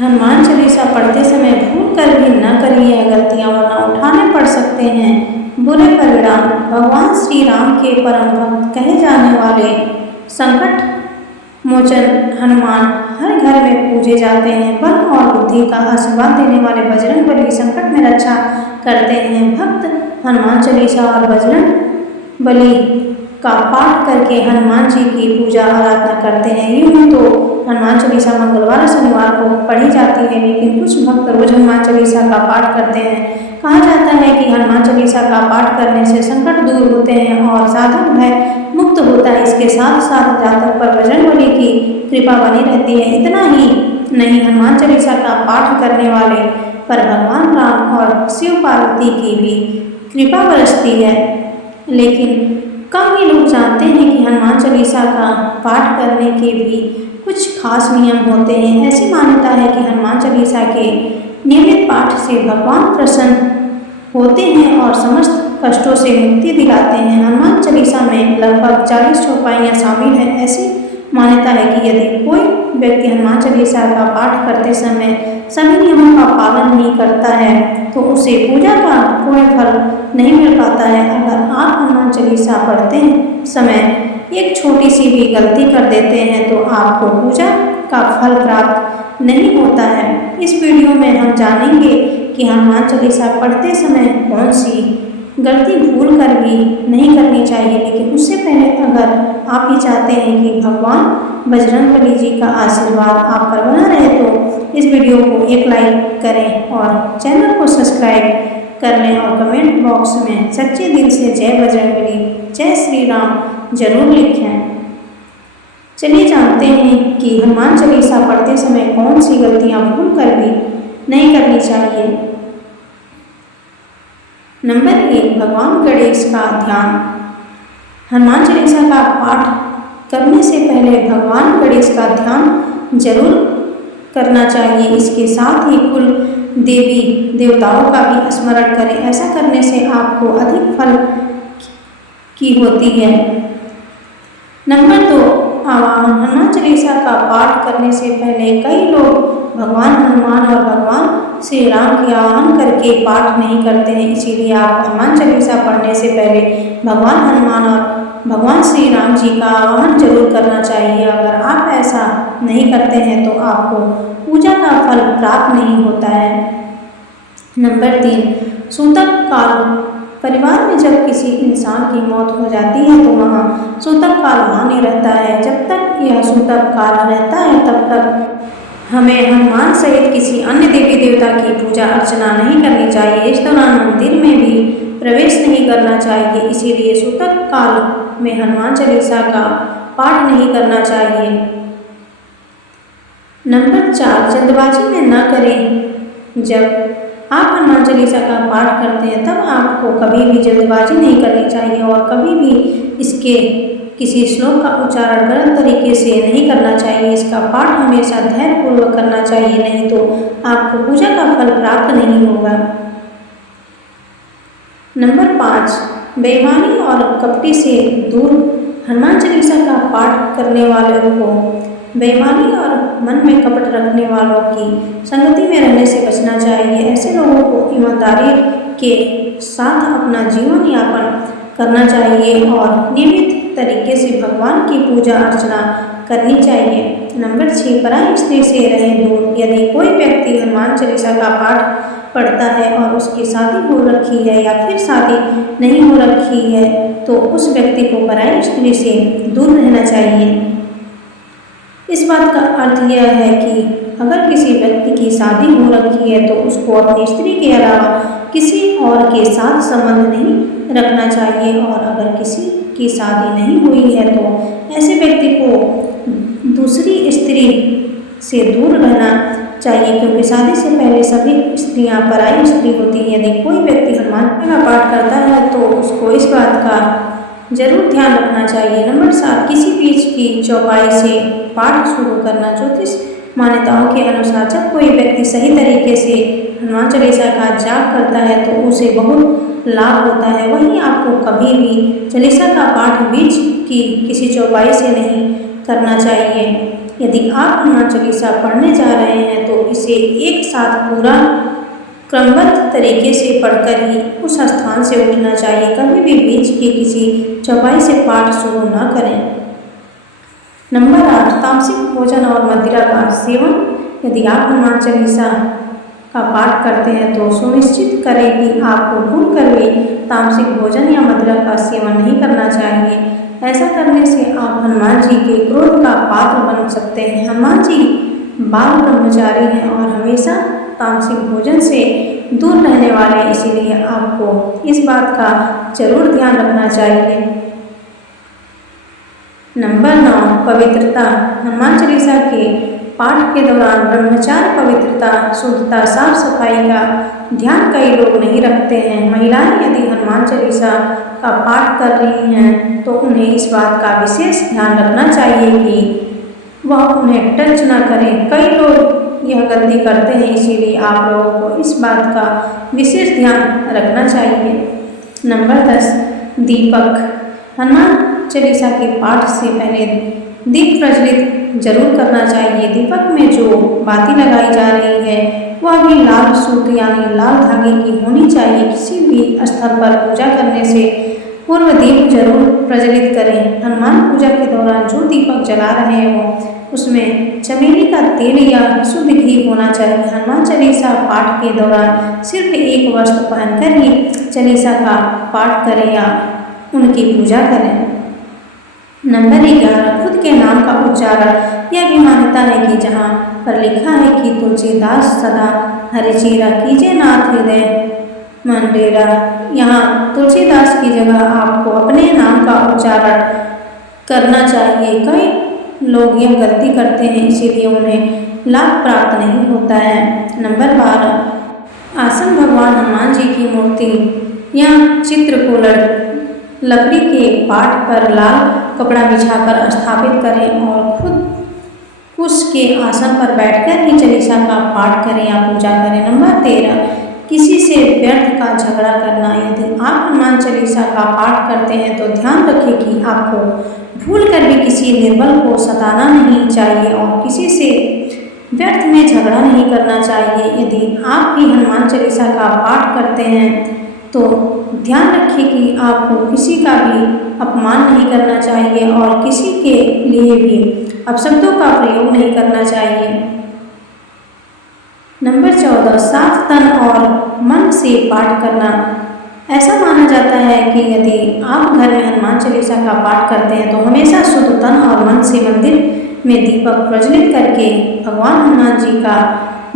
हनुमान चालीसा पढ़ते समय भूल कर भी न करिए यह गलतियां, वरना उठाने पड़ सकते हैं बुरे परिणाम। भगवान श्री राम के परम भक्त कहे जाने वाले संकट मोचन हनुमान हर घर में पूजे जाते हैं। बल और बुद्धि का आशीर्वाद देने वाले बजरंगबली संकट में रक्षा करते हैं। भक्त हनुमान चालीसा और बजरंगबली का पाठ करके हनुमान जी की पूजा आराधना करते हैं। यूं ही तो हनुमान चालीसा मंगलवार और शनिवार को पढ़ी जाती है, लेकिन कुछ भक्त रोज हनुमान चालीसा का पाठ करते हैं। कहा जाता है कि हनुमान चालीसा का पाठ करने से संकट दूर होते हैं और साधक भय मुक्त होता है। इसके साथ साथ जातक पर बजरंगबली की कृपा बनी रहती है। इतना ही नहीं, हनुमान चालीसा का पाठ करने वाले पर भगवान राम और शिव पार्वती की भी कृपा बरसती है। लेकिन कम ही लोग जानते हैं कि हनुमान चालीसा का पाठ करने के भी कुछ खास नियम होते हैं। ऐसी मान्यता है कि हनुमान चालीसा के नियमित पाठ से भगवान प्रसन्न होते हैं और समस्त कष्टों से मुक्ति दिलाते हैं। हनुमान चालीसा में लगभग 40 चौपाइयाँ शामिल हैं। ऐसी मान्यता है कि यदि कोई व्यक्ति हनुमान चालीसा का पाठ करते समय सभी नियमों का पालन नहीं करता है तो उसे पूजा का कोई फल नहीं मिल पाता है। अगर आप हनुमान चालीसा पढ़ते समय एक छोटी सी भी गलती कर देते हैं तो आपको पूजा का फल प्राप्त नहीं होता है। इस वीडियो में हम जानेंगे कि हनुमान चालीसा पढ़ते समय कौन सी गलती भूल कर भी नहीं करनी चाहिए। लेकिन उससे पहले अगर आप ही चाहते हैं कि भगवान बजरंगबली जी का आशीर्वाद आप पर बना रहे तो इस वीडियो को एक लाइक करें और चैनल को सब्सक्राइब कर लें और कमेंट बॉक्स में सच्चे दिल से जय बजरंगबली, जय श्री राम जरूर लिखें। चलिए जानते हैं कि हनुमान चालीसा पढ़ते समय कौन सी गलतियां भूल कर भी नहीं करनी चाहिए। नंबर 1, भगवान गणेश का ध्यान। हनुमान चालीसा का पाठ करने से पहले भगवान गणेश का ध्यान जरूर करना चाहिए। इसके साथ ही कुल देवी देवताओं का भी स्मरण करें। ऐसा करने से आपको अधिक फल की होती है। नंबर 2, आवाहन। हनुमान चालीसा का पाठ करने से पहले कई लोग भगवान हनुमान और भगवान श्री राम की आवाहन करके पाठ नहीं करते हैं। इसीलिए आप हनुमान चालीसा पढ़ने से पहले भगवान हनुमान और भगवान श्री राम जी का आवाहन जरूर करना चाहिए। अगर आप ऐसा नहीं करते हैं तो आपको पूजा का फल प्राप्त नहीं होता है। नंबर 3, सूतक काल। परिवार में जब किसी इंसान की मौत हो जाती है तो वहाँ सूतक काल मान्य रहता है। जब तक यह सूतक काल रहता है तब तक हमें हनुमान सहित किसी अन्य देवी देवता की पूजा अर्चना नहीं करनी चाहिए। इस दौरान मंदिर में भी प्रवेश नहीं करना चाहिए। इसीलिए सूतक काल में हनुमान चालीसा का पाठ नहीं करना चाहिए। नंबर 4, जल्दबाजी में न करें। जब आप हनुमान चालीसा का पाठ करते हैं तब आपको कभी भी जल्दबाजी नहीं करनी चाहिए और कभी भी इसके किसी श्लोक का उच्चारण गलत तरीके से नहीं करना चाहिए। इसका पाठ हमेशा धैर्यपूर्वक करना चाहिए, नहीं तो आपको पूजा का फल प्राप्त नहीं होगा। नंबर 5, बेईमानी और कपटी से दूर। हनुमान चालीसा का पाठ करने वालों को बेईमानी और मन में कपट रखने वालों की संगति में रहने से बचना चाहिए। ऐसे लोगों को ईमानदारी के साथ अपना जीवन यापन करना चाहिए और नियमित तरीके से भगवान की पूजा अर्चना करनी चाहिए। नंबर 6, पराई स्त्री से रहें दूर। यदि कोई व्यक्ति हनुमान चालीसा का पाठ पढ़ता है और उसकी शादी हो रखी है या फिर शादी नहीं हो रखी है तो उस व्यक्ति को पराई स्त्री से दूर रहना चाहिए। इस बात का अर्थ यह है कि अगर किसी व्यक्ति की शादी हो रखी है तो उसको अपनी स्त्री के अलावा किसी और के साथ संबंध नहीं रखना चाहिए और अगर किसी की शादी नहीं हुई है तो ऐसे व्यक्ति को दूसरी स्त्री से दूर रहना चाहिए, क्योंकि शादी से पहले सभी स्त्रियां पराई स्त्री होती हैं। यदि कोई व्यक्ति हनुमान का पाठ करता है तो उसको इस बात का जरूर ध्यान रखना चाहिए। नंबर 7, किसी बीच की चौपाई से पाठ शुरू करना। ज्योतिष मान्यताओं के अनुसार जब कोई व्यक्ति सही तरीके से हनुमान चालीसा का जाप करता है तो उसे बहुत लाभ होता है। वहीं आपको कभी भी चालीसा का पाठ बीच की किसी चौपाई से नहीं करना चाहिए। यदि आप हनुमान चालीसा पढ़ने जा रहे हैं तो इसे इसे एक साथ पूरा क्रमबद्ध तरीके से पढ़कर ही उस स्थान से उठना चाहिए। कभी भी बीच की किसी चौपाई से पाठ शुरू न करें। नंबर 8, तामसिक भोजन और मदिरा का सेवन। यदि आप हनुमान चालीसा का पाठ करते हैं तो सुनिश्चित करें कि आपको भूलकर भी तामसिक भोजन या मदिरा का सेवन नहीं करना चाहिए। ऐसा करने से आप हनुमान जी के क्रोध का पात्र बन सकते हैं। हनुमान जी बाल ब्रह्मचारी हैं और हमेशा तामसिक भोजन से दूर रहने वाले, इसीलिए आपको इस बात का जरूर ध्यान रखना चाहिए। नंबर 9, पवित्रता। हनुमान चालीसा के पाठ के दौरान ब्रह्मचार्य, पवित्रता, शुद्धता, साफ सफाई का ध्यान कई लोग नहीं रखते हैं। महिलाएं यदि हनुमान चालीसा का पाठ कर रही हैं तो उन्हें इस बात का विशेष ध्यान रखना चाहिए कि वह उन्हें टच न करें। कई लोग यह गलती करते हैं, इसीलिए आप लोगों को इस बात का विशेष ध्यान रखना चाहिए। नंबर 10, दीपक। हनुमान चालीसा के पाठ से पहले दीप प्रज्वलित जरूर करना चाहिए। दीपक में जो बाती लगाई जा रही है वह भी लाल सूत यानी लाल धागे की होनी चाहिए। किसी भी स्थल पर पूजा करने से पूर्व दीप जरूर प्रज्वलित करें। हनुमान पूजा के दौरान जो दीपक जला रहे हो उसमें चमेली का तेल या शुद्ध घी होना चाहिए। हनुमान चालीसा पाठ के दौरान सिर्फ एक वस्त्र पहनकर ही चालीसा का पाठ करें या उनकी पूजा करें। नंबर 11, खुद के नाम का उच्चारण। यह भी मान्यता है कि जहाँ पर लिखा है कि तुलसीदास सदा हरिचेरा कीजे नाथ हृदय मन डेरा, यहाँ तुलसीदास की जगह आपको अपने नाम का उच्चारण करना चाहिए। कई लोग यह गलती करते हैं, इसीलिए उन्हें लाभ प्राप्त नहीं होता है। नंबर 12, आसन। भगवान हनुमान जी की मूर्ति या चित्र को लकड़ी के पाट पर लाल कपड़ा बिछाकर स्थापित करें और खुद उसके आसन पर बैठकर ही चालीसा का पाठ करें या पूजा करें। नंबर 13, किसी से व्यर्थ का झगड़ा करना। यदि आप हनुमान चालीसा का पाठ करते हैं तो ध्यान रखें कि आपको भूलकर भी किसी निर्बल को सताना नहीं चाहिए और किसी से व्यर्थ में झगड़ा नहीं करना चाहिए। यदि आप भी हनुमान चालीसा का पाठ करते हैं तो ध्यान रखिए कि आपको किसी का भी अपमान नहीं करना चाहिए और किसी के लिए भी अपशब्दों का प्रयोग नहीं करना चाहिए। नंबर 14, साफ तन और मन से पाठ करना। ऐसा माना जाता है कि यदि आप घर में हनुमान चालीसा का पाठ करते हैं तो हमेशा शुद्ध तन और मन से मंदिर में दीपक प्रज्वलित करके भगवान हनुमान जी का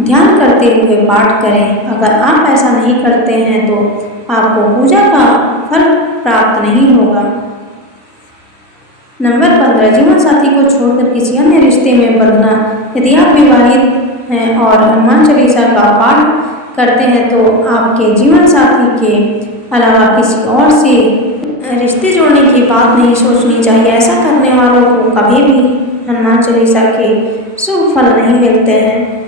ध्यान करते हुए पाठ करें। अगर आप ऐसा नहीं करते हैं तो आपको पूजा का फल प्राप्त नहीं होगा। नंबर 15, जीवन साथी को छोड़कर किसी अन्य रिश्ते में बंधना। यदि आप विवाहित हैं और हनुमान चालीसा का पाठ करते हैं तो आपके जीवन साथी के अलावा किसी और से रिश्ते जोड़ने की बात नहीं सोचनी चाहिए। ऐसा करने वालों को कभी भी हनुमान चालीसा के शुभ फल नहीं मिलते हैं।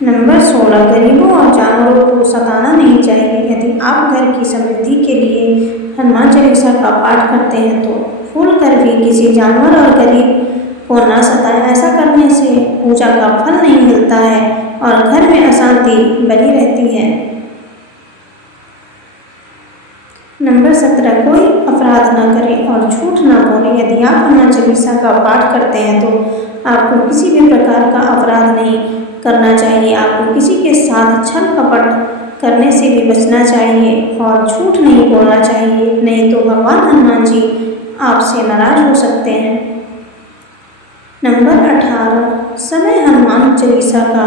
नंबर 16, गरीबों और जानवरों को सताना नहीं चाहिए। यदि आप घर की समृद्धि के लिए हनुमान चालीसा का पाठ करते हैं तो भूल कर भी किसी जानवर और गरीब को न सताएं। ऐसा करने से पूजा का फल नहीं मिलता है और घर में अशांति बनी रहती है। नंबर 17, कोई अपराध न करें और झूठ न बोलें। यदि आप हनुमान चालीसा का पाठ करते हैं तो आपको किसी भी प्रकार का अपराध नहीं करना चाहिए। आपको किसी के साथ छल कपट करने से भी बचना चाहिए और झूठ नहीं बोलना चाहिए, नहीं तो भगवान हनुमान जी आपसे नाराज हो सकते हैं। नंबर 18, समय। हनुमान चालीसा का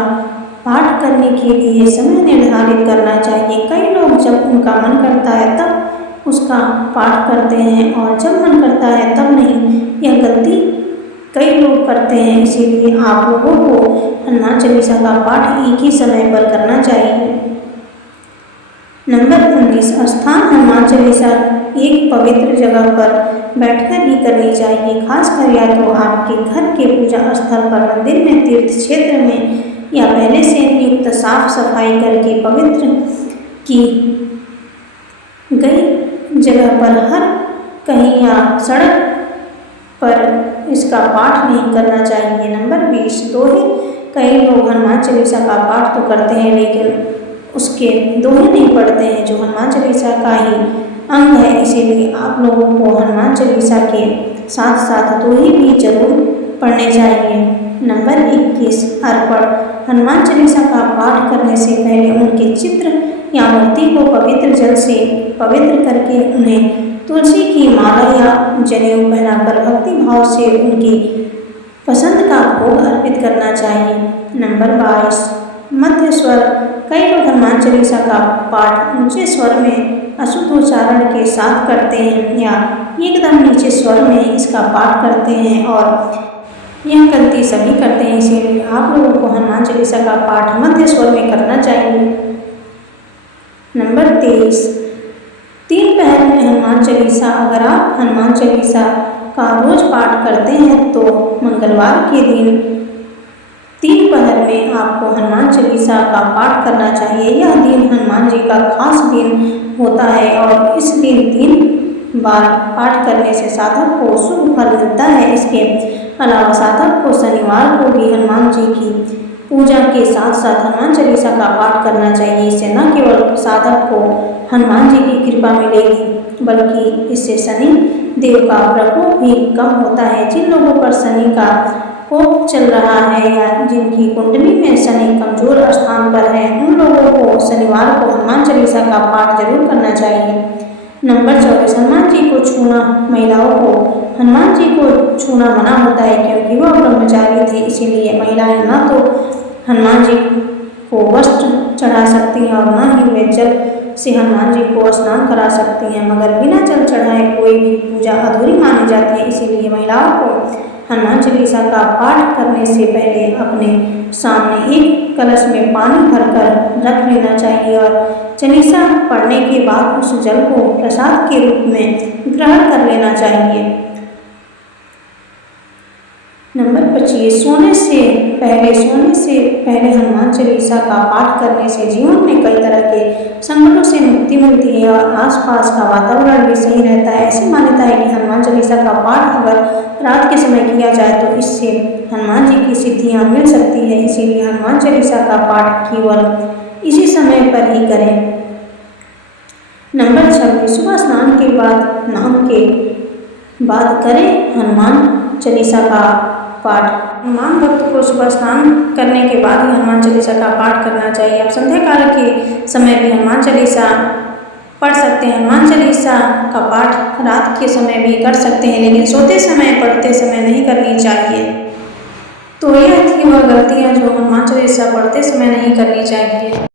पाठ करने के लिए समय निर्धारित करना चाहिए। कई लोग जब उनका मन करता है तब उसका पाठ करते हैं और जब मन करता है तब नहीं। यह गलती कई लोग करते हैं, इसीलिए आप लोगों को हनुमान चालीसा का पाठ एक ही समय पर करना चाहिए। नंबर 19, स्थान। हनुमान चालीसा एक पवित्र जगह पर बैठकर ही करनी चाहिए, खासकर या तो आपके घर के पूजा स्थल पर, मंदिर में, तीर्थ क्षेत्र में या पहले से नियुक्त साफ सफाई करके पवित्र की गई जगह पर हर कहीं या सड़क पर इसका पाठ नहीं करना चाहिए। नंबर 20, दोहे कई लोग हनुमान चालीसा का पाठ तो करते हैं लेकिन उसके दोहे नहीं पढ़ते हैं, जो हनुमान चालीसा का ही अंग है। इसीलिए आप लोगों को हनुमान चालीसा के साथ साथ दोहे भी जरूर पढ़ने चाहिए। नंबर 21, अर्पण। हनुमान चालीसा का पाठ करने से पहले उनके चित्र या मूर्ति को पवित्र जल से पवित्र करके उन्हें तुलसी की माला या जनेऊ पहनाकर भक्ति भाव से उनकी पसंद का भोग अर्पित करना चाहिए। नंबर 22, मध्य स्वर। कई लोग हनुमान चालीसा का पाठ ऊंचे स्वर में अशुद्ध उच्चारण के साथ करते हैं या एकदम नीचे स्वर में इसका पाठ करते हैं और यह गलती सभी करते हैं। इसीलिए आप लोगों को हनुमान चालीसा का पाठ मध्य स्वर में करना चाहिए। नंबर 23, 3 पहर में हनुमान चालीसा। अगर आप हनुमान चालीसा का रोज पाठ करते हैं तो मंगलवार के दिन 3 पहर में आपको हनुमान चालीसा का पाठ करना चाहिए। यह दिन हनुमान जी का खास दिन होता है और इस दिन 3 बार पाठ करने से साधक को शुभ फल मिलता है। इसके अलावा साधक को शनिवार को भी हनुमान जी की पूजा के साथ साथ हनुमान चालीसा का पाठ करना चाहिए। इससे न केवल साधक को हनुमान जी की कृपा मिलेगी बल्कि इससे शनि देव का प्रकोप भी कम होता है। जिन लोगों पर शनि का कोप चल रहा है या जिनकी कुंडली में शनि कमजोर स्थान पर है, उन लोगों को शनिवार को हनुमान चालीसा का पाठ जरूर करना चाहिए। नंबर 24, हनुमान जी को छूना। महिलाओं को हनुमान जी को छूना मना होता है क्योंकि वह ब्रह्मचारी थे। इसीलिए महिलाएं न तो हनुमान जी को वस्त्र चढ़ा सकती हैं और न ही वे जल से हनुमान जी को स्नान करा सकती हैं, मगर बिना जल चढ़ाए कोई भी पूजा अधूरी मानी जाती है। इसीलिए महिलाओं को हनुमान चालीसा का पाठ करने से पहले अपने सामने एक कलश में पानी भरकर रख लेना चाहिए और चालीसा पढ़ने के बाद उस जल को प्रसाद के रूप में ग्रहण कर लेना चाहिए। नंबर 25, सोने से पहले हनुमान चालीसा का पाठ करने से जीवन में कई तरह के संकटों से मुक्ति मिलती है और आसपास का वातावरण भी सही रहता है। ऐसी मान्यता है कि हनुमान चालीसा का पाठ अगर रात के समय किया जाए तो इससे हनुमान जी की सिद्धियां मिल सकती है। इसीलिए हनुमान चालीसा का पाठ केवल इसी समय पर ही करें। नंबर 26, सुबह स्नान के बाद नाम के बाद करें हनुमान चालीसा का पाठ। हनुमान भक्त को सुबह स्नान करने के बाद ही हनुमान चालीसा का पाठ करना चाहिए। आप संध्या काल के समय भी हनुमान चालीसा पढ़ सकते हैं। हनुमान चालीसा का पाठ रात के समय भी कर सकते हैं लेकिन सोते समय पढ़ते समय नहीं करनी चाहिए। तो यह थी वह गलतियाँ जो हनुमान चालीसा पढ़ते समय नहीं करनी चाहिए।